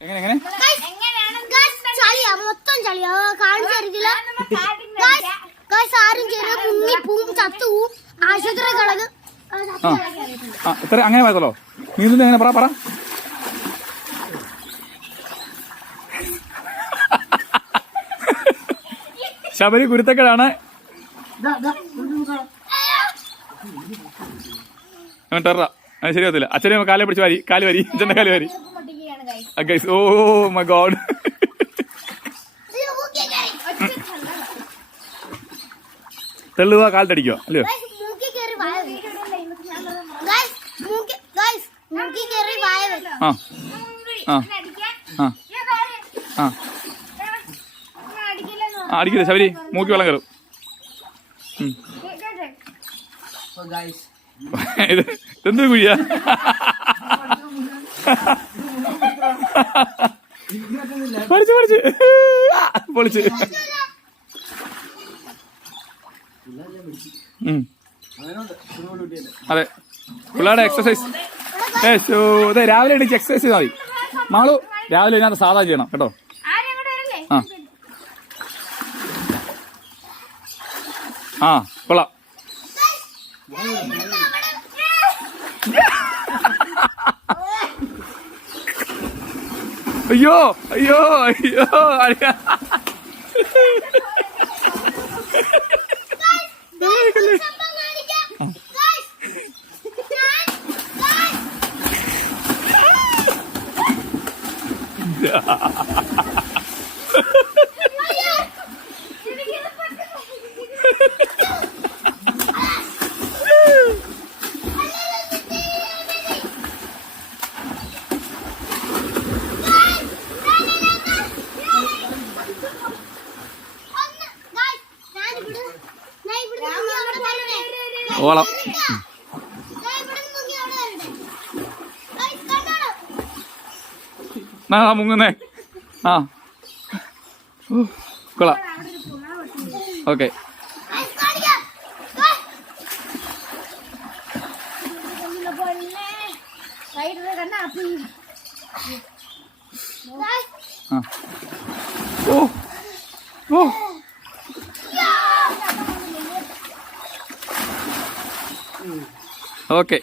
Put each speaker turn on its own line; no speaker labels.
എങ്ങനെ എങ്ങനെ?
ചളിയാ മൊത്തം ചളിയാ. കാണിച്ചു തരത്തില്ല. ആരും ചെറിയ മുങ്ങി പൂവും ചത്തു പോവും ആശുപത്രി കളത്
ആ ആ ഇത്ര അങ്ങനെ പോയതല്ലോ. നീന്തുന്ന എങ്ങനെ പറ പറ. ശബരി കുരുത്തക്കടാണ്. ടെറ അത് ശരിയാവത്തില്ല. അച്ഛനെ കാലെ പിടിച്ച് വാരി. കാൽ വരി. അച്ഛന്റെ കാൽ വരി. ഗൈസ് ഓ മൈ ഗോഡ് തെള്ളുക കാലിട്ടടിക്കുക
വരും
ആ ആ. ആ. ആ. ആ. അടിക്കില്ല ശബരി. മൂക്കി വെള്ളം കയറും ഇത് എന്ത് കുഴിയാ? പഠിച്ച് പഠിച്ചു. പൊളിച്ചു. അതെ. പിള്ളേരുടെ എക്സസൈസ് ഏ അതെ രാവിലെ എണീച്ച് എക്സസൈസ് ചെയ്താൽ മതി. മാളു രാവിലെ ഞാൻ സാധാ ചെയ്യണം കേട്ടോ. ആ. ആ കൊള്ളാം. അയ്യോ അയ്യോ അയ്യോ അയ്യോ.
സംഭവം
ഓളം.
ഞാൻ ഇവിടെ മുങ്ങി അവിടെ വരട്ടെ ഗായ്സ് കണ്ടോളൂ
ആ. മുങ്ങുന്നേ ആ. കൊള്ളാം ഓക്കെ ഓ. ഓ. ഓക്കെ